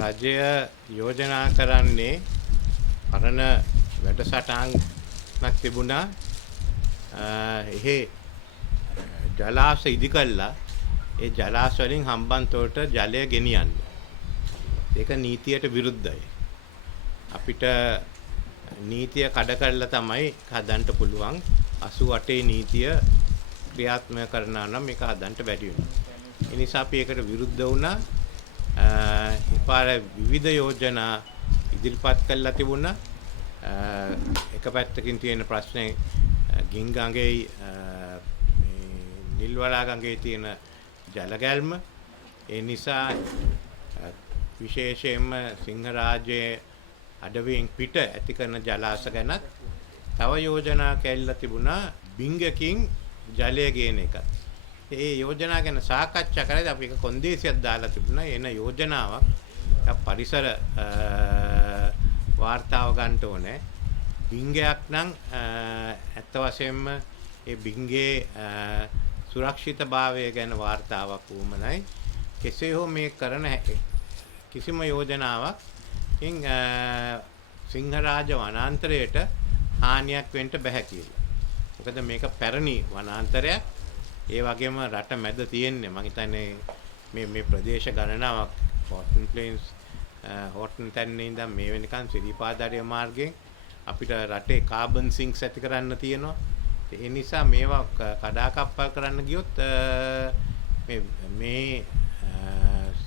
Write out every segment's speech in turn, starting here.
රජය යෝජනා කරන්නේ පරණ වැඩසටහනක් තිබුණා. එහි ජලාශ ඉදි කළා. ඒ ජලාශ වලින් හම්බන්තොට ජලය ගෙනියන්න. ඒක නීතියට විරුද්ධයි. අපිට නීතිය කඩ කරලා තමයි හදන්න පුළුවන්. 88 නීතිය ක්‍රියාත්මක කරනවා නම් මේක හදන්න බැරි වෙනවා. ඒ නිසා අපි ඒකට විරුද්ධ වුණා. ඉපාර විවිධ යෝජනා ඉදිරිපත් කළා තිබුණා. එක පැත්තකින් තියෙන ප්‍රශ්නේ ගින්ගඟේ නිල්වලා ගඟේ තියෙන ජල ගැල්ම. ඒ නිසා විශේෂයෙන්ම සිංහරාජයේ අඩවියෙන් පිට ඇති කරන ජලාශ ගැනත් තව යෝජනා කැල්ලා තිබුණා බිංගකින් ජලය ගේන එක. ඒ යෝජනා ගැන සාකච්ඡා කරලා අපි එක කොන්දේසියක් දාලා තිබුණා. එන යෝජනාවක් පරිසර වාර්තාව ගන්න ඕනේ. බිංගයක් නම් ඇත්ත වශයෙන්ම ඒ බිංගේ සුරක්ෂිතභාවය ගැන වාර්තාවක් වුමනයි. කෙසේ හෝ මේ කරන කිසිම යෝජනාවක් සිංහරාජ වනාන්තරයට හානියක් වෙන්න බෑ කියලා. මොකද මේක පැරණි වනාන්තරයක්. ඒ වගේම රට මැද තියෙන්නේ මම හිතන්නේ මේ ප්‍රදේශ ගණනාවක් හොටන් ප්ලේන්ස් හොටන් තැන්නේ ඉඳන් මේ වෙනකන් සිරිපාදරිය මාර්ගයෙන් අපිට රටේ කාබන් සින්ක්ස් ඇති කරන්න තියෙනවා. ඒ නිසා මේවා කඩාකප්පල් කරන්න ගියොත් මේ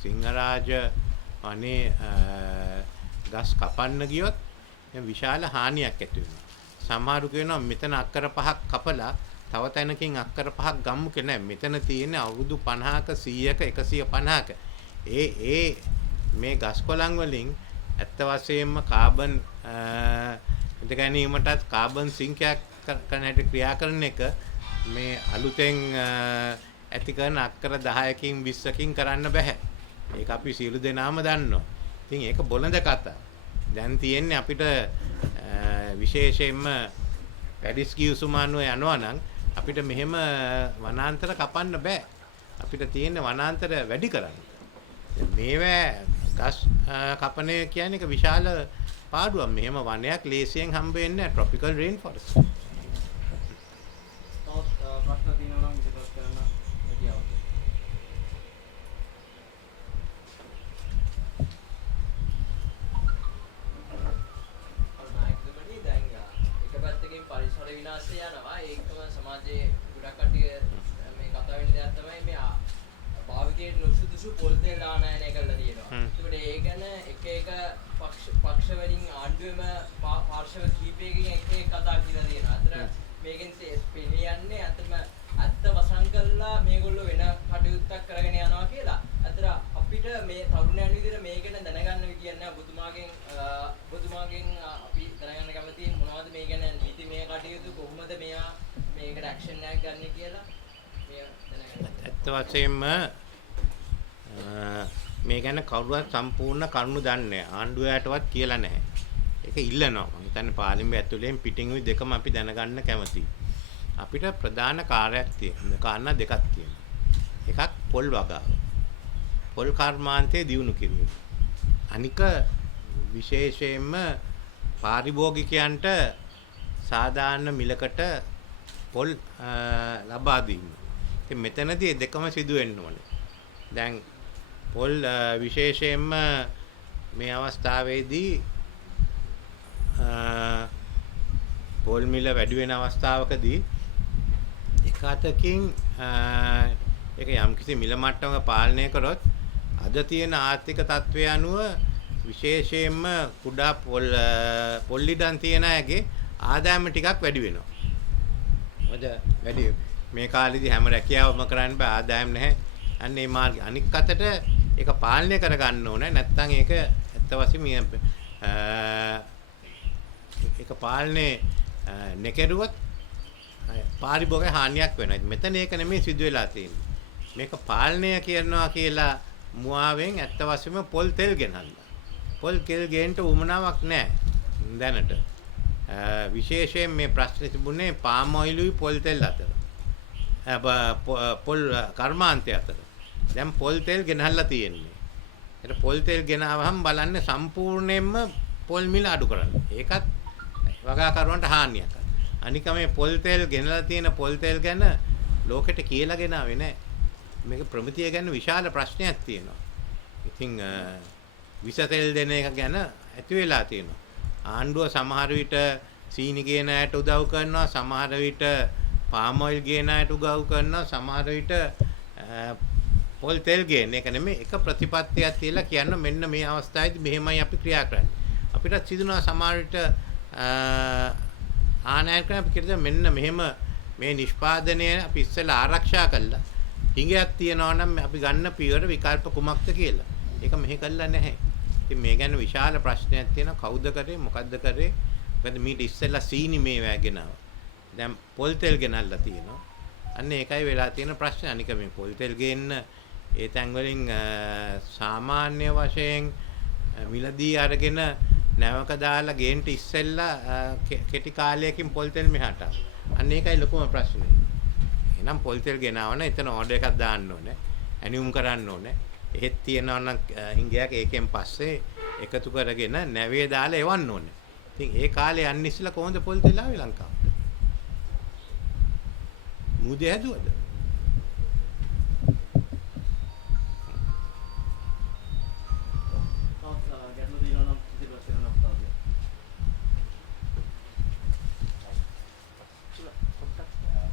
සිංහරාජ අනේ ගස් කපන්න ගියොත් විශාල හානියක් ඇති වෙනවා. සමහරු කියනවා මෙතන අක්කර 5ක් කපලා තව තැනකින් අක්කර 5ක් ගම්මු කියලා නෑ. මෙතන තියෙන අවුරුදු 50ක 100ක 150ක ඒ මේ ගස් කොළන් වලින් ඇත්ත වශයෙන්ම කාබන් ඉද ගැනීමටත් කාබන් සිංකයක් කරන හැටි ක්‍රියා කරන එක මේ අලුතෙන් ඇති කරන අක්කර 10කින් 20කින් කරන්න බෑ. ඒක අපි සියලු දෙනාම දන්නවා. ඉතින් ඒක බොළඳ කතා. දැන් තියෙන්නේ අපිට විශේෂයෙන්ම පැරිස් ගිවිසුමානුව යනවා නම් අපිට මෙහෙම වනාන්තර කපන්න බෑ. අපිට තියෙන වනාන්තර වැඩි කරන්න. මේවා ගස් කපන කියන්නේ එක විශාල පාඩුවක්. මෙහෙම වනයක් ලේසියෙන් හම්බ වෙන්නේ නැහැ. tropical rain forest. ප්‍රශ්න තියෙනවා නම් ඉදිරියට කරන්න හැකියාව. පරිසර විනාශය යනවා. ඒකම සමාජයේ ගොඩක් කට්ටිය මේ කතා වෙන දෙයක් තමයි මේ භාවිතයේ නුසුදුසු පොල් තෙල් දානයන එකලා තියෙනවා. ඒකට ඒ ගැන එක පක්ෂ වලින් ආණ්ඩුවෙම පාර්ශව කීපයකින් එක කතා කියලා තියෙනවා. අතන මේකෙන් පිළියන්නේ අතම අත්ත වසන් කළා මේගොල්ලෝ වෙන කටයුත්තක් කරගෙන යනවා කියලා. අතන අපිට මේ තරුණයන් විදිහට මේක ගැන දැනගන්න විදියක් නැහැ. ඔබතුමාගෙන් අපි දැනගන්න කැමතියි මොනවද මේ ගැන නීතිමය කටයුතු කොහොමද මෙයා මේකට ඇක්ෂන් එකක් ගන්න කියලා මේ දැනගන්න. ඇත්ත වශයෙන්ම මේ ගැන කවුරුවත් සම්පූර්ණ කරුණු දන්නේ නැහැ. ආණ්ඩුවයටවත් කියලා නැහැ. ඒක ඉල්ලනවා. මම හිතන්නේ පාර්ලිමේන්තුව ඇතුලෙන් පිටින් උයි දෙකම අපි දැනගන්න කැමතියි. අපිට ප්‍රධාන කාර්යයක් තියෙනවා. කාරණා දෙකක් තියෙනවා. එකක් පොල් වගාව. පොල් කර්මාන්තයේ දියුණු කිරීම. අනික විශේෂයෙන්ම පාරිභෝගිකයන්ට සාධාරණ මිලකට පොල් ලබා දීම. ඉතින් මෙතනදී දෙකම සිදු වෙන්න ඕනේ. දැන් පොල් විශේෂයෙන්ම මේ අවස්ථාවේදී පොල් මිල වැඩි වෙන අවස්ථාවකදී එක අතකින් ඒක යම්කිසි මිල මට්ටමක පාලනය කරොත් අද තියෙන ආර්ථික තත්ත්වය අනුව විශේෂයෙන්ම කුඩා පොල් ඉඩම් තියන අයගේ ආදායම ටිකක් වැඩි වෙනවා. මොකද වැඩි මේ කාලේදී හැම රැකියාවම කරන්න බෑ ආදායම් නැහැ. අන්න ඒ මාර්ගය අනික් අතට ඒක පාලනය කරගන්න ඕනේ. නැත්නම් ඒක ඇත්ත වශයෙන්ම ඒක පාලනේ නැකරුවොත් පාරිභෝගික හානියක් වෙනවා. මෙතන ඒක නෙමෙයි සිදු වෙලා තියෙන්නේ. මේක පාලනය කරනවා කියලා මුවාවෙන් ඇත්ත වශයෙන්ම පොල් තෙල් ගෙනල්ලා. පොල් තෙල් ගේන්න උවමනාවක් නැහැ දැනට. විශේෂයෙන් මේ ප්‍රශ්නේ තිබුණේ පාම් ඔයිලුයි පොල් තෙල් අතර. පොල් කර්මාන්තය අතර. දැන් පොල් තෙල් ගෙනල්ලා තියෙන්නේ. ඒත් පොල් තෙල් ගෙනාවහම බලන්න සම්පූර්ණයෙන්ම පොල් මිල අඩු කරන්න. ඒකත් වගාකරුවන්ට හානියක්. අනික මේ පොල් තෙල් ගෙනලා තියෙන පොල් තෙල් ගැන ලෝකෙට කියලා ගෙනාවේ නැහැ. මේක ප්‍රමිතිය ගැන විශාල ප්‍රශ්නයක් තියෙනවා. ඉතින් විස තෙල් දෙන එක ගැන ඇති වෙලා තියෙනවා. ආණ්ඩුව සමහර විට සීනි ගේන අයට උදව් කරනවා, සමහර විට පාම් ඔයිල් ගේන අයට උදව් කරනවා, සමහර විට පොල් තෙල් ගේන එක නෙමෙයි එක ප්‍රතිපත්තියක් තියලා කියන්න මෙන්න මේ අවස්ථාවේදී මෙහෙමයි අපි ක්‍රියා කරන්නේ. අපිට සිදුනවා සමහර විට ආනයන කරන අපි කියනවා මෙන්න මෙහෙම මේ නිෂ්පාදනය අපි ඉස්සෙල්ලා ආරක්ෂා කළා. හිඟයක් තියනවා නම් අපි ගන්න පියවර විකල්ප කුමක්ද කියලා. ඒක මෙහෙ කළා නැහැ. ඉතින් මේ ගැන විශාල ප්‍රශ්නයක් තියෙනවා. කවුද කරේ මොකද්ද කරේ? මොකද මීට ඉස්සෙල්ලා සීනි මේ වෑගෙනවා. දැන් පොල් තෙල් ගෙනල්ලා තියෙනවා. අන්න ඒකයි වෙලා තියෙන ප්‍රශ්නේ. අනික මේ පොල් තෙල් ගේන්න ඒ තැන් වලින් සාමාන්‍ය වශයෙන් මිලදී අරගෙන නැවක දාලා ගේන්න ඉස්සෙල්ලා කෙටි කාලයකින් පොල් තෙල් මෙහාට අන්න ඒකයි ලොකුම ප්‍රශ්නේ. එහෙනම් පොල් තෙල් ගෙනාවන එතන ඕඩර් එකක් දාන්න ඕනේ. ඇනියුම් කරන්න ඕනේ. එහෙත් තියනවා නම් හිඟයක් ඒකෙන් පස්සේ එකතු කරගෙන නැවේ දාලා එවන්න ඕනේ. ඉතින් ඒ කාලේ යන්න ඉස්සෙල්ලා කොහොමද පොල් තෙල් ආවේ ලංකාවට? මුදේ හැදුවද?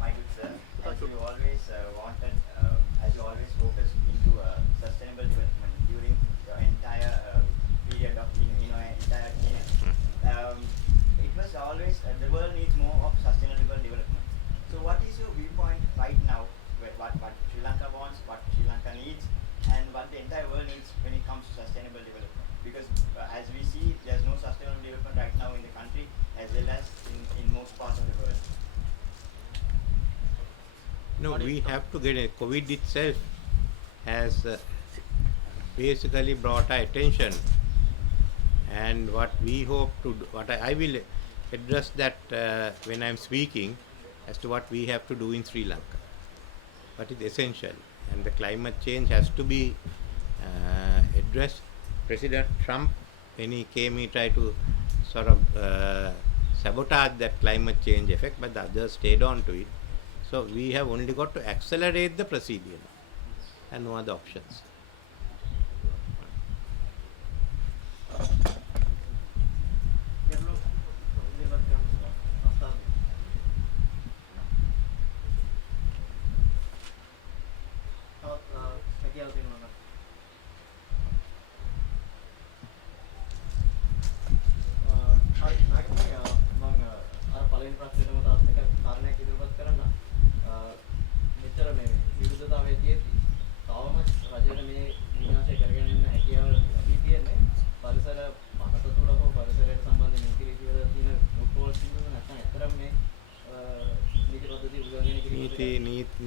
My good sir, as you always wanted, as you always focus into sustainable development during your entire period of entire it was always the world needs more of sustainable development. So what is your viewpoint right now? What Sri Lanka wants, what Sri Lanka needs, and what the entire world needs when it comes to sustainable development? Because as we see, there's no sustainable development right now in the country as well as in most parts of the world. No, we have to get it. COVID itself has basically brought our attention, and what we hope to do, I will address that when I'm speaking as to what we have to do in Sri Lanka. What is essential, and the climate change has to be addressed. President Trump, when he came, he tried to sort of sabotage that climate change effect, but the others stayed on to it. So we have only got to accelerate the procedure and no other options.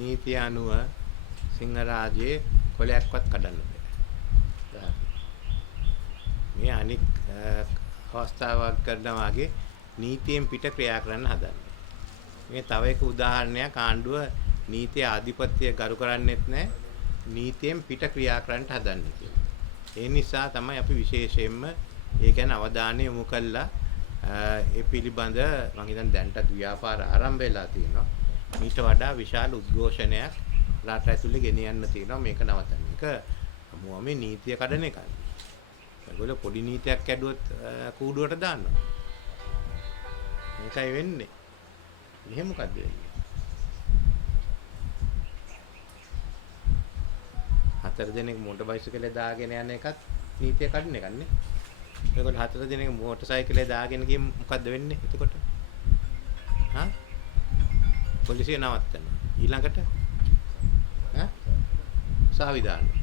නීතිය අනුව සිංහරාජයේ කොලයක්වත් කඩන්න බෑ. මේ අනික් අවස්ථාවක් කරනවා වගේ නීතියෙන් පිට ක්‍රියා කරන්න හදන්නේ. මේ තව එක උදාහරණයක් ආණ්ඩුව නීතිය ආධිපත්‍ය ගරු කරන්නේත් නැහැ. නීතියෙන් පිට ක්‍රියා කරන්න හදන්නේ කියලා. ඒ නිසා තමයි අපි විශේෂයෙන්ම ඒ ගැන අවධානය යොමු කළා. ඒ පිළිබඳ මම හිතන්නේ දැන්ටත් ව්‍යාපාර ආරම්භ වෙලා තියෙනවා. ඊට වඩා විශාල උද්ඝෝෂණයක් රට ඇතුලේ ගෙනියන්න තියෙනවා මේක නවත්තන්න. ඒක මොම මේ නීතිය කඩන එකයි. ඒගොල්ලෝ පොඩි නීතියක් ඇදුවොත් කූඩුවට දානවා. මේකයි වෙන්නේ. එහෙම මොකද්ද වෙන්නේ? 4 දෙනෙක් මෝටර් බයිසිකලේ දාගෙන යන එකත් නීතිය කඩන එකක් නේ. ඒගොල්ලෝ 4 දෙනෙක් මෝටර් සයිකලේ දාගෙන ගියම මොකද්ද වෙන්නේ එතකොට? හා? පොලිසිය නවත්තනවා. ඊළඟට උසාවි දානවා.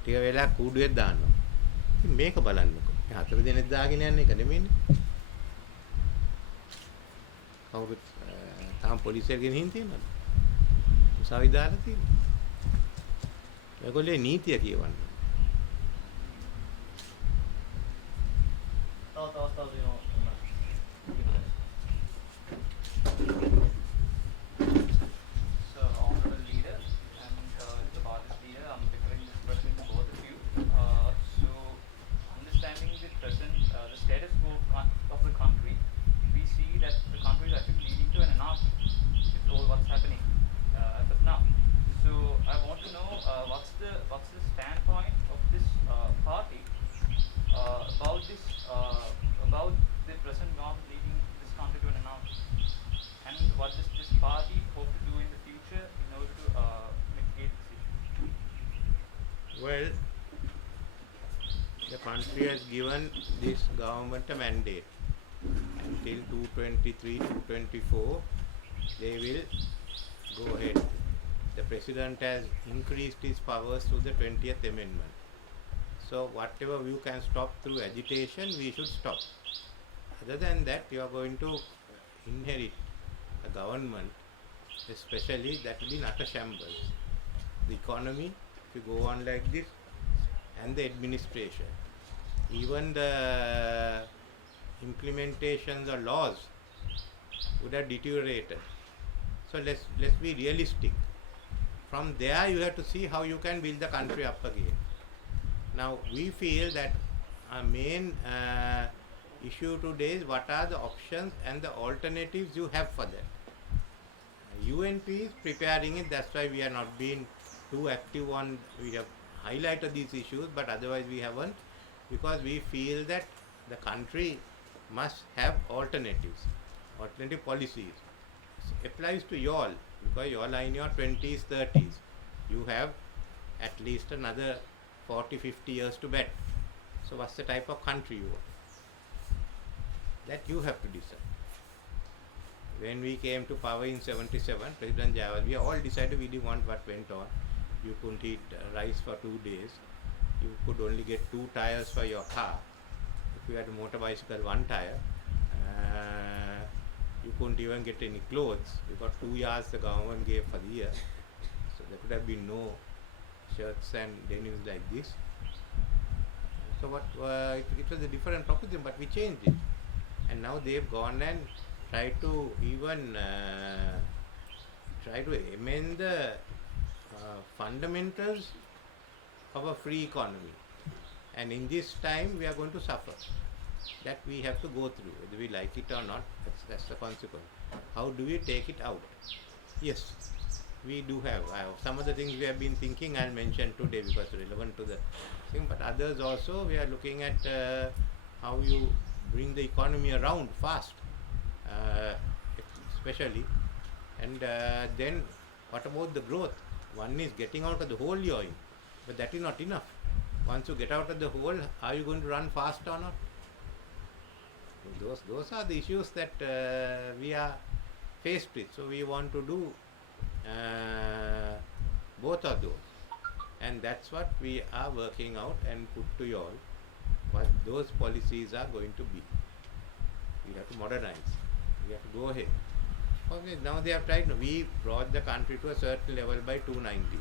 ටික වෙලාවක් කූඩුවෙත් දානවා. ඉතින් මේක බලන්නකො. මේ 4 දෙනෙක් දාගෙන යන එක නෙමෙයිනේ. කවුරුත් තාම පොලිසියට ගෙනින් තියෙනවද? උසාවි දාලා තියෙනවා. ඒගොල්ලේ නීතිය කියවන්නේ. So, honorable leader and the party's leader, I'm declaring this question to both of you. So, the country has given this government a mandate. Until 223, 224, they will go ahead. The president has increased his powers through the 20th Amendment. So whatever you can stop through agitation, we should stop. Other than that, you are going to inherit a government, especially that will be in utter shambles. The economy, if you go on like this, and the administration, even the implementation of laws would have deteriorated. So let's be realistic. From there, you have to see how you can build the country up again. Now, we feel that our main issue today is what are the options and the alternatives you have for that. UNP is preparing it, that's why we are not being too active on, we have highlighted these issues, but otherwise we haven't, because we feel that the country must have alternatives, alternative policies. It applies to you all, because you all are in your 20s, 30s. You have at least another 40, 50 years to bet. So what's the type of country you want? That you have to decide. When we came to power in 77, President Jawad, we all decided we didn't want what went on. You couldn't eat rice for 2 days. You could only get 2 tires for your car. If you had a motor bicycle, 1 tire. You couldn't even get any clothes because 2 years the government gave for the year. So there could have been no shirts and denims like this. So it was a different proposition, but we changed it. And now they've gone and tried to even try to amend the fundamentals of a free economy. And in this time we are going to suffer. That we have to go through, whether we like it or not, that's the consequence. How do we take it out? Yes, we do have some of the things we have been thinking, I'll mention today because relevant to the thing, but others also we are looking at how you bring the economy around fast, especially, and then what about the growth? One is getting out of the hole you're in, but that is not enough. Once you get out of the hole, are you going to run fast or not? Those are the issues that we are faced with. So we want to do both of those, and that's what we are working out and put to you all what those policies are going to be. We have to modernize. We have to go ahead. Okay, now they have tried. We brought the country to a certain level by 290.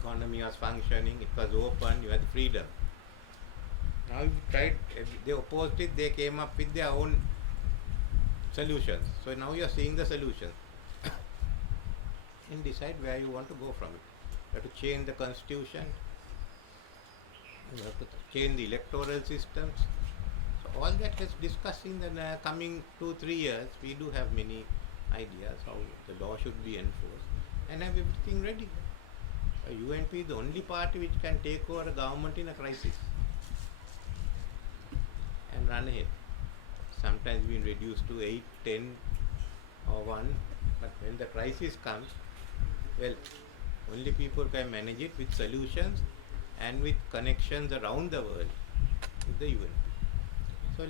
Economy was functioning. It was open. You had freedom. Now you tried, they opposed it, they came up with their own solutions. So now you are seeing the solutions. And decide where you want to go from it. You have to change the constitution. You have to change the electoral systems. So all that is discussed in the coming 2-3 years. We do have many ideas how the law should be enforced and have everything ready. UNP is the only party which can take over a government in a crisis and run ahead. Sometimes been reduced to 8, 10 or 1, but when the crisis comes, well, only people can manage it with solutions and with connections around the world with the UNP. So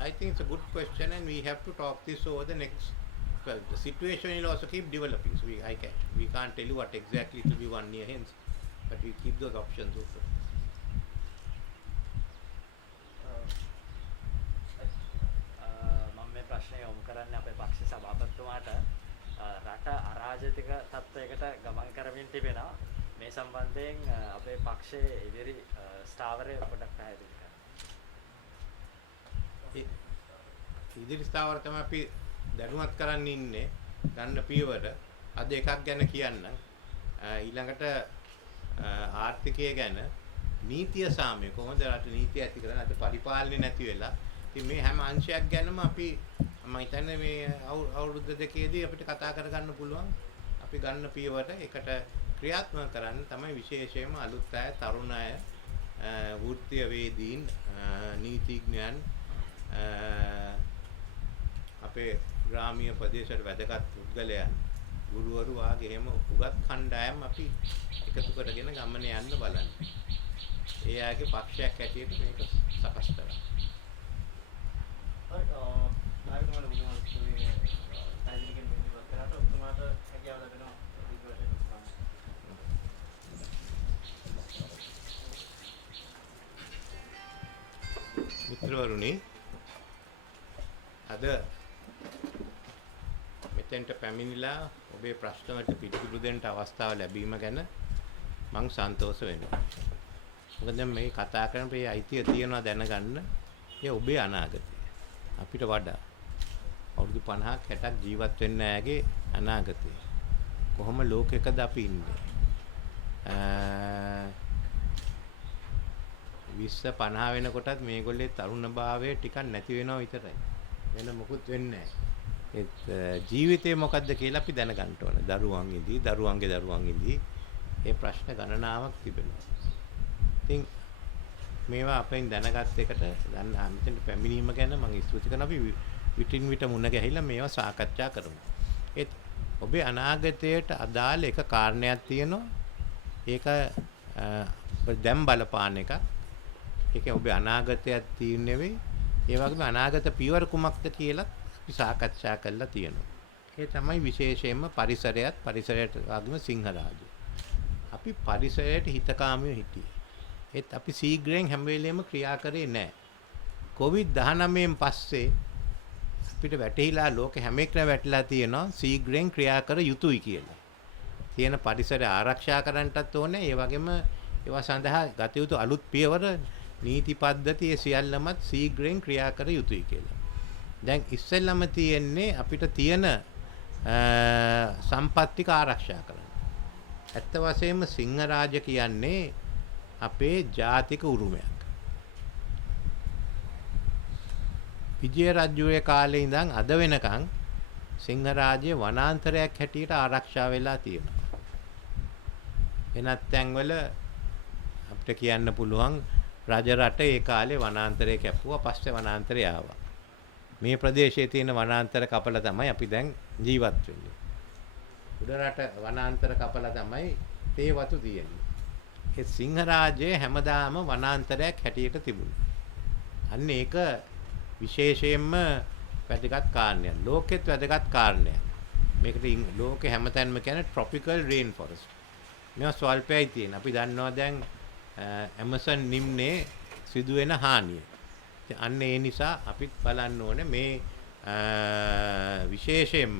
I think it's a good question and we have to talk this over the next, well, the situation will also keep developing, so we can't tell you what exactly it will be 1 year hence, but we keep those options open. ප්‍රශ්නය යොමු කරන්න අපේ පක්ෂ සභාපතිතුමාට රට අරාජික තත්ත්වයකට ගමන් කරමින් තිබෙනවා. මේ සම්බන්ධයෙන් අපේ පක්ෂයේ ඉදිරි ස්ථාවරය පොඩක් පැහැදිලි කරන්න. ඉදිරි ස්ථාවර තමයි අපි දැනුවත් කරන්න ඉන්නේ ගන්න පියවර. අද එකක් ගැන කියන්න. ඊළඟට ආර්ථිකය ගැන නීතිය සාමය කොහොමද රට නීතිය ඇති කරන්නේ? අද පරිපාලනය නැති වෙලා ඉතින් මේ හැම අංශයක් ගැනම අපි මම හිතන්නේ මේ අවුරුද්ද දෙකේදී අපිට කතා කරගන්න පුළුවන්. අපි ගන්න පියවර එකට ක්‍රියාත්මක කරන්න තමයි විශේෂයෙන්ම අලුත් අය, තරුණ අය, වෘත්තීය වේදීන්, නීතිඥයන්, අපේ ග්‍රාමීය ප්‍රදේශවල වැදගත් පුද්ගලයන්, ගුරුවරු ආගේ එහෙම උගත් කණ්ඩායම් අපි එකතු කරගෙන ගමනේ යන්න බලන්න. ඒ එයාගේ පක්ෂයක් හැටියට මේක සකස් කරා. හරි ආයතනවල ඔබතුමාගේ තායිලිකෙන් මෙහෙම කරාට ඔබතුමාට හැකියාව ලැබෙනවා මිත්‍රවරුනි, අද මෙතෙන්ට පැමිණිලා ඔබේ ප්‍රශ්න වලට පිළිතුරු දෙන්න අවස්ථාව ලැබීම ගැන මම සන්තෝෂ වෙනවා. මොකද දැන් මේ කතා කරන මේ අයිතිය තියනවා දැනගන්න. ඒ ඔබේ අනාගතය. අපිට වඩා අවුරුදු 50ක් 60ක් ජීවත් වෙන්න ඇගේ අනාගතය. කොහොම ලෝකයකද අපි ඉන්නේ? 20 50 වෙනකොටත් මේගොල්ලේ තරුණභාවය ටිකක් නැති වෙනවා විතරයි. වෙන මොකුත් වෙන්නේ නැහැ. ජීවිතේ මොකද්ද කියලා අපි දැනගන්න ඕන. දරුවන් ඉදී, දරුවන්ගේ දරුවන් ඉදී මේ ප්‍රශ්න ගණනාවක් තිබෙනවා. ඉතින් මේවා අපෙන් දැනගත් එකට දැන් මෙතෙන්ට පැමිණීම ගැන මම ස්තුති කරනවා. අපි විටින් විට මුණ ගැහිලා මේවා සාකච්ඡා කරමු. ඒත් ඔබේ අනාගතයට අදාළ එක කාරණයක් තියෙනවා. ඒක දැන් බලපාන එකක්. ඒකෙන් ඔබේ අනාගතයක් තීරණය වෙයි. ඒ වගේම අනාගත පියවර කුමක්ද කියලා අපි සාකච්ඡා කරලා තියෙනවා. ඒ තමයි විශේෂයෙන්ම පරිසරයට වගේම සිංහරාජය. අපි පරිසරයට හිතකාමියව හිටියේ. ඒත් අපි ශීඝ්‍රයෙන් හැම වෙලෙම ක්‍රියා කරේ නැහැ. COVID-19න් පස්සේ අපිට වැටහිලා ලෝක හැම එකම වැටලා තියෙනවා ශීඝ්‍රයෙන් ක්‍රියා කර යුතුයි කියලා. තියෙන පරිසරය ආරක්ෂා කරන්නටත් ඕනේ. ඒ වගේම ඒවා සඳහා ගත යුතු අලුත් පියවර නීති පද්ධති සියල්ලමත් ශීඝ්‍රයෙන් ක්‍රියා කර යුතුයි කියලා. දැන් ඉස්සෙල්ලම තියෙන්නේ අපිට තියෙන සම්පත් ටික ආරක්ෂා කරන්න. ඇත්ත වශයෙන්ම සිංහරාජ කියන්නේ අපේ ජාතික උරුමයක්. විජය රජුගේ කාලේ ඉඳන් අද වෙනකන් සිංහරාජයේ වනාන්තරයක් හැටියට ආරක්ෂා වෙලා තියෙනවා. වෙනත් තැන්වල අපිට කියන්න පුළුවන් රජ රට ඒ කාලේ වනාන්තරය කැපුවා, පස්සේ වනාන්තරය ආවා. මේ ප්‍රදේශයේ තියෙන වනාන්තර කපලා තමයි අපි දැන් ජීවත් වෙන්නේ. උඩ රට වනාන්තර කපලා තමයි තේ වතු තියෙන්නේ. ඒ සිංහරාජයේ හැමදාම වනාන්තරයක් හැටියට තිබුණා. අන්න ඒක විශේෂයෙන්ම වැදගත් කාරණයක්. ලෝකෙත් වැදගත් කාරණයක්. මේකට ලෝකෙ හැමතැනම කියන්නේ tropical rainforest. මේවා ස්වල්පයි තියෙන. අපි දන්නවා දැන් ඇමසන් නිම්නේ සිදුවෙන හානිය. අන්න ඒ නිසා අපිත් බලන්න ඕනේ මේ විශේෂයෙන්ම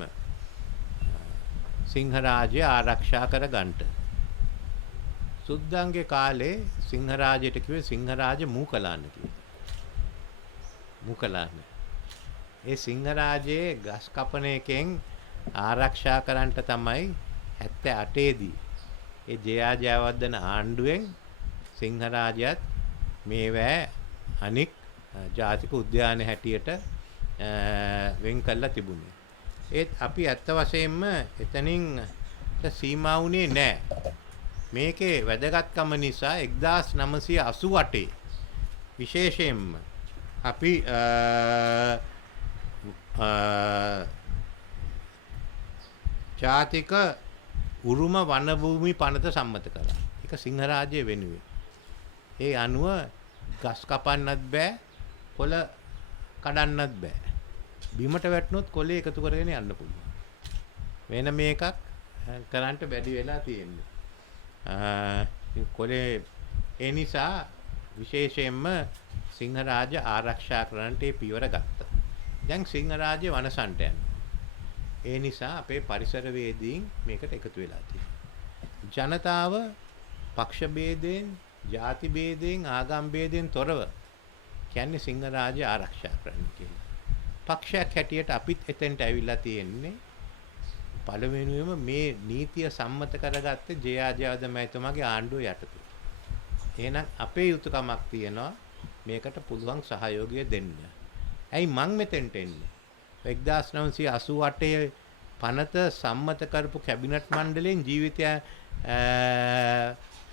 සිංහරාජය ආරක්ෂා කර ගන්නට. සුද්දන්ගේ කාලේ සිංහරාජයට කිව්වේ සිංහරාජ මූකලාන කියලා. මූකලාන. ඒ සිංහරාජයේ ගස් කපන එකෙන් ආරක්ෂා කරන්නට තමයි 78 දී ඒ ජයවර්ධන ආණ්ඩුවෙන් සිංහරාජයත් මේවැ අනික් ජාතික උද්‍යාන හැටියට වෙන් කරලා තිබුණේ. ඒත් අපි ඇත්ත වශයෙන්ම එතනින් සීමා වුණේ නැහැ. මේකේ වැදගත්කම නිසා 1988 විශේෂයෙන්ම අපි ජාතික උරුම වන භූමි පනත සම්මත කළා. ඒක සිංහරාජය වෙනුවෙන්. ඒ අනුව ගස් කපන්නත් බෑ, කොළ කඩන්නත් බෑ. බිමට වැටුනොත් කොළේ එකතු කරගෙන යන්න පුළුවන්. වෙන මේකක් කරන්ට බැරි වෙලා තියෙන්නේ. කොළේ ඒ නිසා විශේෂයෙන්ම සිංහරාජ ආරක්ෂා කරන්නට ඒ පියවර ගත්තා. දැන් සිංහරාජය වනසන්ට යනවා. ඒ නිසා අපේ පරිසරවේදීන් මේකට එකතු වෙලා තියෙනවා. ජනතාව පක්ෂ ભેදයෙන්, ಜಾති ભેදයෙන්, ආගම් ભેදයෙන් තොරව කියන්නේ සිංහරාජය ආරක්ෂා කරන්න කියලා. පක්ෂයක් හැටියට අපිත් එතෙන්ට ඇවිල්ලා තියෙන්නේ පළවෙනිවම මේ නීතිය සම්මත කරගත්තේ ජයාජයවද මහතුමාගේ ආණ්ඩුව යටතේ. එහෙනම් අපේ යුතුයකමක් තියෙනවා මේකට පුළුවන් සහයෝගය දෙන්න. ඇයි මං මෙතෙන්ට එන්නේ? 1988 පනත සම්මත කරපු කැබිනට් මණ්ඩලයෙන් ජීවිතය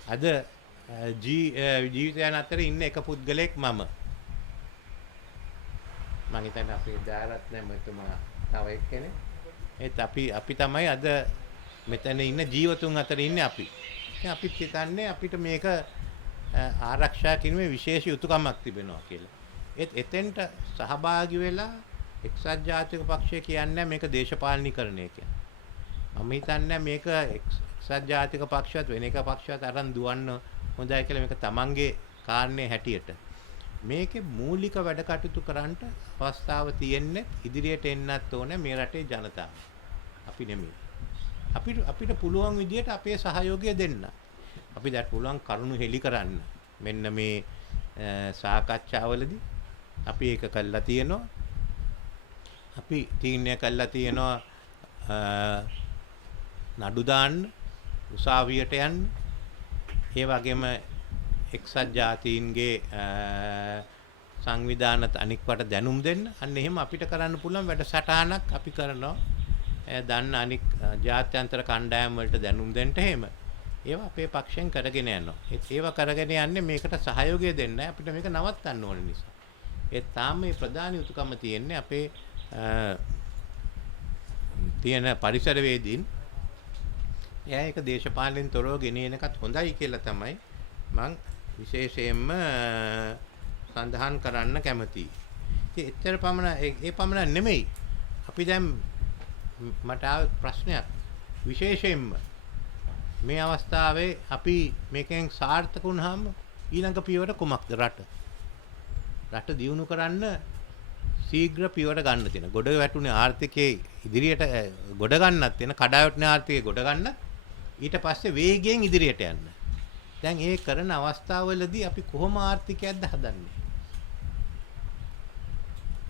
අද ජීවිතයන් අතර ඉන්න එක පුද්ගලයෙක් මම. මම හිතන්නේ අපේ දාරත්න මහතුමා තව එක්කෙනෙක්. ඒත් අපි තමයි අද මෙතන ඉන්න ජීවතුන් අතර ඉන්නේ අපි. ඉතින් අපිත් හිතන්නේ අපිට මේක ආරක්ෂා කිරීමේ විශේෂ යුතුයකමක් තිබෙනවා කියලා. එතෙන්ට සහභාගී වෙලා එක්සත් ජාතික පක්ෂය කියන්නේ මේක දේශපාලනීකරණය කියලා. මම හිතන්නේ මේක එක්සත් ජාතික පක්ෂවත් වෙන එක පක්ෂවත් අරන් දුවන්න හොඳයි කියලා මේක තමන්ගේ කාරණේ හැටියට. මේකේ මූලික වැඩ කටයුතු කරන්න අවස්ථාව තියෙන්නේ ඉදිරියට එන්නත් ඕනේ මේ රටේ ජනතාව. අපි නෙමෙයි. අපිට පුළුවන් විදියට අපේ සහයෝගය දෙන්න. අපි දැන් පුළුවන් කරුණු හෙලි කරන්න. මෙන්න මේ සාකච්ඡාවලදී අපි ඒක කළා තියෙනවා. අපි තීරණය කළා තියෙනවා නඩු දාන්න, උසාවියට යන්න. ඒ වගේම එක්සත් ජාතීන්ගේ සංවිධානත් අනික්වට දැනුම් දෙන්න. අන්න එහෙම අපිට කරන්න පුළුවන් වැඩසටහනක් අපි කරනවා. දන්න අනික් ජාත්‍යන්තර කණ්ඩායම් වලට දැනුම් දෙන්න එහෙම. ඒවා අපේ පක්ෂයෙන් කරගෙන යනවා. ඒවා කරගෙන යන්නේ මේකට සහයෝගය දෙන්නයි අපිට මේක නවත්තන්න ඕන නිසා. ඒ තාම මේ ප්‍රධාන යුතුයකම තියෙන්නේ අපේ තියෙන පරිසරවේදීන් එයා ඒක දේශපාලනෙන් තොරව ගෙනියන එකත් හොඳයි කියලා තමයි මම විශේෂයෙන්ම සඳහන් කරන්න කැමතියි. ඉතින් ඒ පමණ නෙමෙයි. අපි දැන් මට ආව ප්‍රශ්නයක් විශේෂයෙන්ම මේ අවස්ථාවේ අපි මේකෙන් සාර්ථක වුණාම ඊළඟ පියවර කුමක්ද රට දියුණු කරන්න ශීඝ්‍ර පියවර ගන්න තියෙන. ගොඩ වැටුනේ ආර්ථිකයේ ඉදිරියට ගොඩ ගන්නත් තියෙන කඩා වැටුනේ ආර්ථිකයේ ගොඩ ගන්නත් ඊට පස්සේ වේගයෙන් ඉදිරියට යන්න. දැන් ඒ කරන අවස්ථාවවලදී අපි කොහොම ආර්ථිකයක්ද හදන්නේ?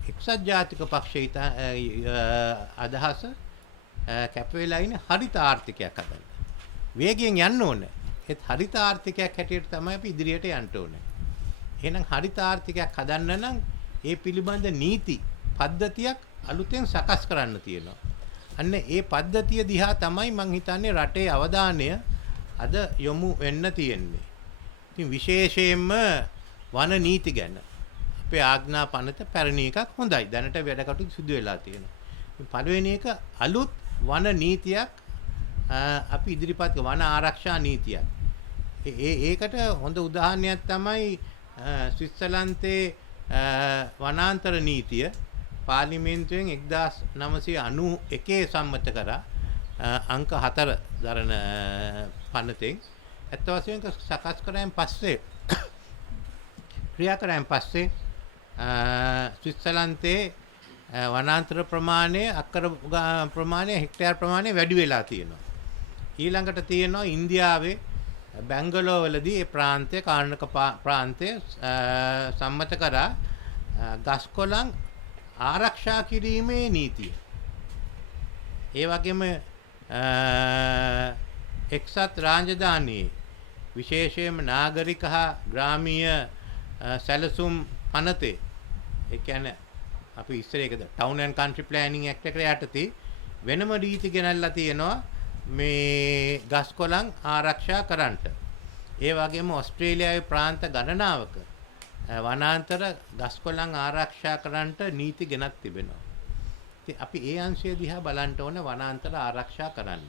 එක්සත් ජාතික පක්ෂයේ අදහස කැප වෙලා ඉන්නේ හරිත ආර්ථිකයක් හදන්න. වේගයෙන් යන්න ඕනේ. ඒත් හරිත ආර්ථිකයක් හැටියට තමයි අපි ඉදිරියට යන්න ඕනේ. එහෙනම් හරිත ආර්ථිකයක් හදන්න නම් ඒ පිළිබඳ නීති පද්ධතියක් අලුතෙන් සකස් කරන්න තියෙනවා. අන්න ඒ පද්ධතිය දිහා තමයි මම හිතන්නේ රටේ අවධානය අද යොමු වෙන්න තියෙන්නේ. ඉතින් විශේෂයෙන්ම වන නීති ගැන අපේ ආඥා පනත පැරණි එකක් හොඳයි. දැනට වැඩ කටයුතු සිදු වෙලා තියෙනවා. පළවෙනි එක අලුත් වන නීතියක් අපි ඉදිරිපත් වන ආරක්ෂා නීතියක්. ඒකට හොඳ උදාහරණයක් තමයි ස්විට්සර්ලන්තයේ වනාන්තර නීතිය පාර්ලිමේන්තුවෙන් 1991 සම්මත කරා අංක 4 දරන පනතෙන් ඇත්ත වශයෙන්ම සකස් කරායින් පස්සේ ක්‍රියා කරායින් පස්සේ ස්විට්සර්ලන්තයේ වනාන්තර ප්‍රමාණය අක්කර ප්‍රමාණය හෙක්ටයාර් ප්‍රමාණය වැඩි වෙලා තියෙනවා. ඊළඟට තියෙනවා ඉන්දියාවේ බැංගලෝරවලදී ඒ ප්‍රාන්තය කාරණක ප්‍රාන්තය සම්මත කරා ගස්කොළන් ආරක්ෂා කිරීමේ නීතිය. ඒ වගේම එක්සත් රාජධානියේ විශේෂයෙන්ම නාගරික හා ග්‍රාමීය සැලසුම් පනතේ ඒ කියන්නේ අපි ඉස්සර ඒකද town and country planning act එකට යටතේ වෙනම රීති ගෙනල්ලා තියෙනවා මේ ගස්කොළන් ආරක්ෂා කරන්නට. ඒ වගේම ඕස්ට්‍රේලියාවේ ප්‍රාන්ත ගණනාවක වනාන්තර ගස්කොළන් ආරක්ෂා කරන්නට නීති ගෙනත් තිබෙනවා. ඉතින් අපි ඒ අංශය දිහා බලන්න ඕන වනාන්තර ආරක්ෂා කරන්න.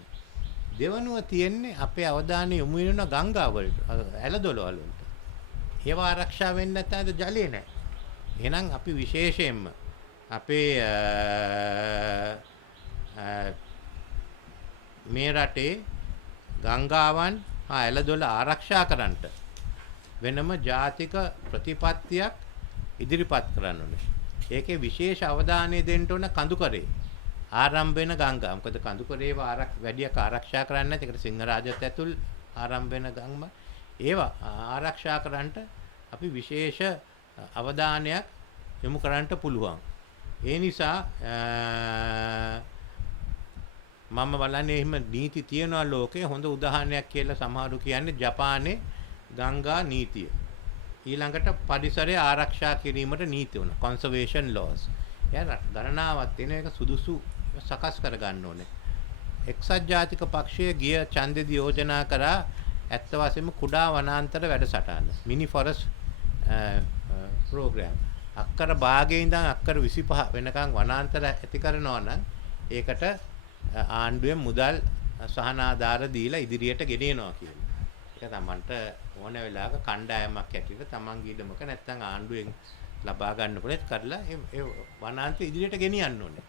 දෙවනුව තියෙන්නේ අපේ අවධානය යොමු වෙන ගංගා වලට, ඇලදොලවල් වලට. ඒවා ආරක්ෂා වෙන්නේ නැත්නම් ජලය නැහැ. එහෙනම් අපි විශේෂයෙන්ම අපේ මේ රටේ ගංගාවන් හා ඇලදොල ආරක්ෂා කරන්නට වෙනම ජාතික ප්‍රතිපත්තියක් ඉදිරිපත් කරන්න ඕනේ. ඒකේ විශේෂ අවධානය දෙන්න ඕන කඳුකරේ ආරම්භ වෙන ගංගා. මොකද කඳුකරේව වැඩියක් ආරක්ෂා කරන්නේ නැති. ඒකට සිංහරාජත් ඇතුල් ආරම්භ වෙන ගංගා. ඒවා ආරක්ෂා කරන්නට අපි විශේෂ අවධානයක් යොමු කරන්නට පුළුවන්. ඒ නිසා මම බලන්නේ එහෙම නීති තියනවා ලෝකේ. හොඳ උදාහරණයක් කියලා සමහරු කියන්නේ ජපානයේ ගංගා නීතිය. ඊළඟට පරිසරය ආරක්ෂා කිරීමට නීති වුණා. conservation laws. එයා ගණනාවක් තියෙන එක සුදුසු සකස් කර ගන්න ඕනේ. එක්සත් ජාතික පක්ෂයේ ගිය ඡන්දෙදි යෝජනා කරා ඇත්ත වශයෙන්ම කුඩා වනාන්තර වැඩසටහන. මිනි ෆොරස්ට් ප්‍රෝග්‍රෑම්. අක්කර භාගයේ ඉඳන් අක්කර 25 වෙනකන් වනාන්තර ඇති කරනවා නම් ඒකට ආණ්ඩුවෙන් මුදල් සහනාධාර දීලා ඉදිරියට ගෙනියනවා කියලා. තමන්ට ඕන වෙලාවක කණ්ඩායමක් ඇටියට තමන්ගේ ඉඩමක නැත්නම් ආණ්ඩුවෙන් ලබා ගන්න පුළුවන් කරලා ඒ වනාන්තය ඉදිරියට ගෙනියන්න ඕනේ.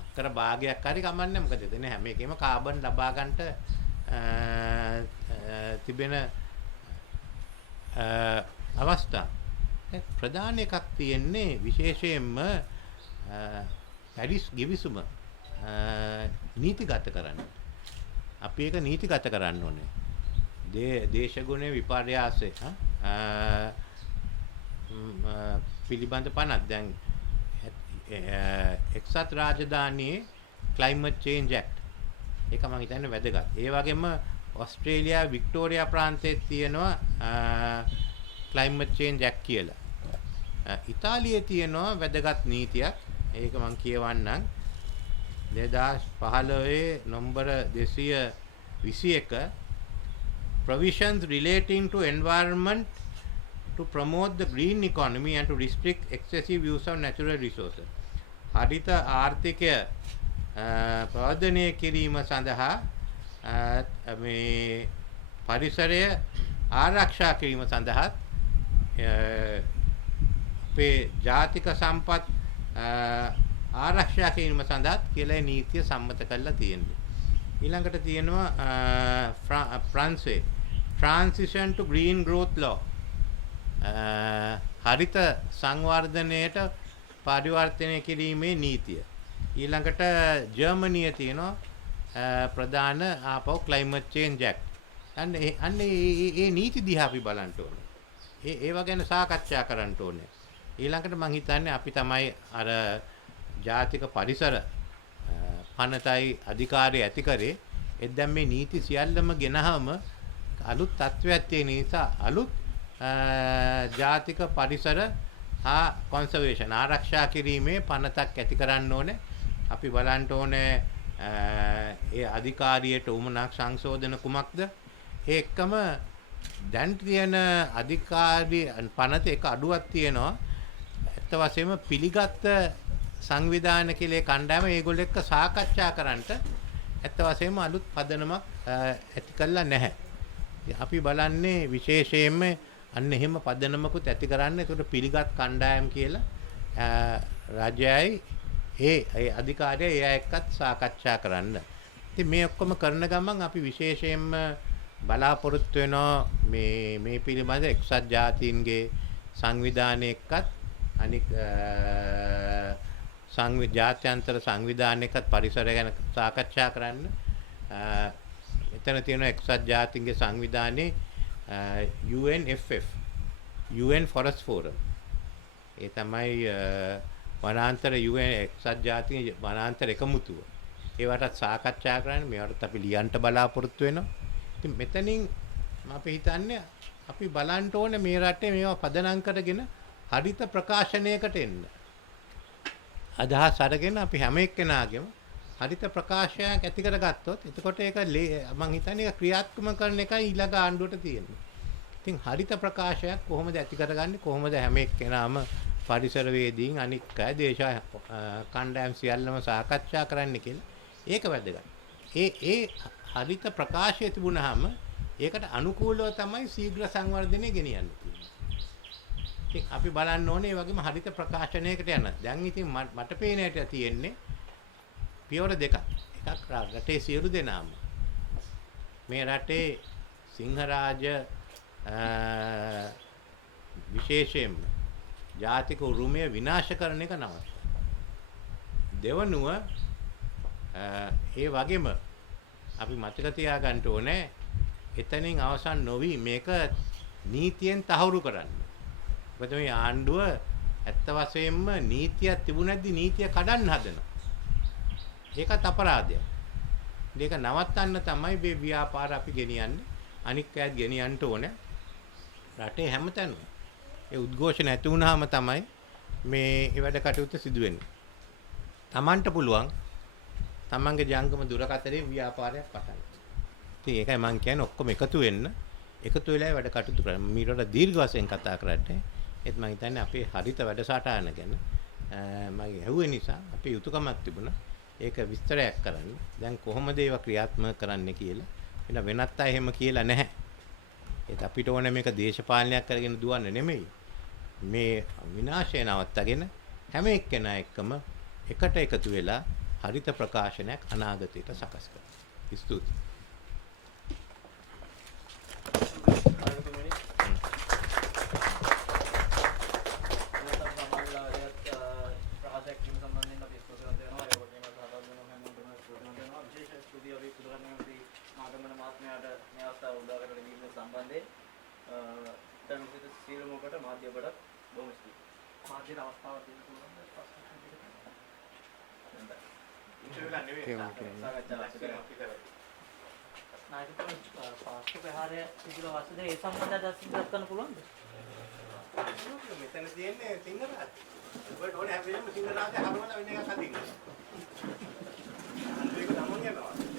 අක්කර භාගයක් හරි කමන්නේ මොකද එතන හැම එකෙම කාබන් ලබා ගන්නට තිබෙන අවස්ථා. ප්‍රධාන එකක් තියෙන්නේ විශේෂයෙන්ම පැරිස් ගිවිසුම නීතිගත කරන්න. අපි ඒක නීතිගත කරන්න ඕනේ. දේශගුණයේ විපර්යාසය පිළිබඳ පනත් දැන් එක්සත් රාජධානියේ Climate Change Act ඒක මම හිතන්නේ වැදගත්. ඒ වගේම ඕස්ට්‍රේලියා වික්ටෝරියා ප්‍රාන්තයේ තියෙනවා Climate Change Act කියලා. ඉතාලියේ තියෙනවා වැදගත් නීතියක්. ඒක මම කියවන්නම්. 2015 number 221 provisions relating to environment to promote the green economy and to restrict excessive use of natural resources. හරිත ආර්ථිකය ප්‍රවර්ධනය කිරීම සඳහා මේ පරිසරය ආරක්ෂා කිරීම සඳහා අපේ ජාතික සම්පත් ආරක්ෂා කිරීම සඳහා කියලා නීතිය සම්මත කරලා තියෙනවා. ඊළඟට තියෙනවා ප්‍රංශේ transition to green growth law හරිත සංවර්ධනයට පරිවර්තනය කිරීමේ නීතිය. ඊළඟට ජර්මනියේ තියෙනවා ප්‍රධාන ආපහු climate change act. අන්න ඒ නීති දිහා අපි බලන්න ඕනේ. ඒව ගැන සාකච්ඡා කරන්න ඕනේ. ඊළඟට මම හිතන්නේ අපි තමයි අර ජාතික පරිසර පනතයි අධිකාරිය ඇති කරේ. එද්දම් මේ නීති සියල්ලම ගෙනහම අලුත් තත්ත්වයක් තියෙන නිසා අලුත් ජාතික පරිසර හා කොන්සර්වේෂන් ආරක්ෂා කිරීමේ පනතක් ඇති කරන්න ඕනේ. අපි බලන්න ඕනේ ඒ අධිකාරියට උමනක් සංශෝධන කුමක්ද? ඒ එක්කම දැන් තියෙන අධිකාරී පනත එක අඩුවක් තියෙනවා. ඇත්ත වශයෙන්ම පිළිගත් සංවිධාන කියලා කණ්ඩායම ඒගොල්ලෝ එක්ක සාකච්ඡා කරන්නට ඇත්ත වශයෙන්ම අලුත් පදනමක් ඇති කළා නැහැ. අපි බලන්නේ විශේෂයෙන්ම අන්න එහෙම පදනමකුත් ඇති කරන්න. ඒකට පිළිගත් කණ්ඩායම් කියලා රාජ්‍යයයි ඒ අධිකාරිය ඒ එක්කත් සාකච්ඡා කරන්න. ඉතින් මේ ඔක්කොම කරන ගමන් අපි විශේෂයෙන්ම බලාපොරොත්තු වෙනවා මේ පිළිබඳ එක්සත් ජාතීන්ගේ සංවිධානය එක්කත් අනික ජාත්‍යන්තර සංවිධානයකත් පරිසරය ගැන සාකච්ඡා කරන්න. එතන තියෙන එක්සත් ජාතීන්ගේ සංවිධානයේ UNFF UN Forest Forum. ඒ තමයි වනාන්තර UN එක්සත් ජාතීන්ගේ වනාන්තර එකමුතුව. ඒවටත් සාකච්ඡා කරන්න මේවට අපි ලියන්න බලාපොරොත්තු වෙනවා. ඉතින් මෙතනින් අපි හිතන්නේ අපි බලන්න ඕනේ මේ රටේ මේවා පදනම් කරගෙන හරිත ප්‍රකාශනයකට එන්න. අදහස් අරගෙන අපි හැම එක්කෙනාගේම හරිත ප්‍රකාශයක් ඇති කරගත්තොත් එතකොට ඒක මම හිතන්නේ ඒක ක්‍රියාත්මක කරන එකයි ඊළඟ ආණ්ඩුවට තියෙන්නේ. ඉතින් හරිත ප්‍රකාශයක් කොහොමද ඇති කරගන්නේ? කොහොමද හැම එක්කෙනාම පරිසරවේදීන් අනික් අය දේශ කණ්ඩායම් සියල්ලම සාකච්ඡා කරන්න කියලා. ඒක වැදගත්. ඒ හරිත ප්‍රකාශය තිබුණාම ඒකට අනුකූලව තමයි ශීඝ්‍ර සංවර්ධනය ගෙනියන්නේ. ඉතින් අපි බලන්න ඕනේ ඒ වගේම හරිත ප්‍රකාශනයකට යන. දැන් ඉතින් මට පේන හැට තියෙන්නේ පියවර දෙකක්. එකක් රටේ සියලු දෙනාම මේ රටේ සිංහරාජ විශේෂයෙන්ම ජාතික උරුමය විනාශ කරන එක නවත්වන්න. දෙවනුව ඒ වගේම අපි මතක තියාගන්න ඕනේ එතනින් අවසන් නොවි මේක නීතියෙන් තහවුරු කරන්න. මොකද මේ ආණ්ඩුව ඇත්ත වශයෙන්ම නීතියක් තිබුණ නැද්දි නීතිය කඩන්න හදනවා. ඒකත් අපරාධයක්. මේක නවත්තන්න තමයි මේ ව්‍යාපාර අපි ගෙනියන්නේ. අනික් අයත් ගෙනියන්න ඕනේ. රටේ හැමතැනම ඒ උද්ඝෝෂණ ඇති වුණාම තමයි මේ වැඩ කටයුතු සිදු වෙන්නේ. Tamanට පුළුවන් තමන්ගේ ජංගම දුරකථනයේ ව්‍යාපාරයක් පටන් ගන්න. ඉතින් ඒකයි මම කියන්නේ ඔක්කොම එකතු වෙන්න. එකතු වෙලා වැඩ කටයුතු කරන්න. මීට දීර්ඝ වශයෙන් කතා කරන්නේ. ඒත් මම හිතන්නේ අපේ හරිත වැඩසටහන ගැන මම ඇහුවේ නිසා අපේ යුතුයකමක් තිබුණා. ඒක විස්තරයක් කරන්න. දැන් කොහොමද ඒවා ක්‍රියාත්මක කරන්න කියලා. වෙනත් අය එහෙම කියලා නැහැ. ඒත් අපිට ඕනේ මේක දේශපාලනයක් කරගෙන දුවන්න නෙමෙයි. මේ විනාශය නවත්තගෙන හැම එක්කෙනා එක්කම එකට එකතු වෙලා හරිත ප්‍රකාශනයක් අනාගතයට සකස් කරනවා. ස්තුතියි. පාස්කු ප්‍රහාරය සිදුව වසද ඒ සම්බන්ධ දස්සිදත් කරන්න පුළුවන්ද? මෙතන තියෙන්නේ සිංහරාජ. ඔබට ඕනේ හැම වෙලේම සිංහරාජ හරවලා වෙන එකක් අදින්න. ඒක තමයි යනවා.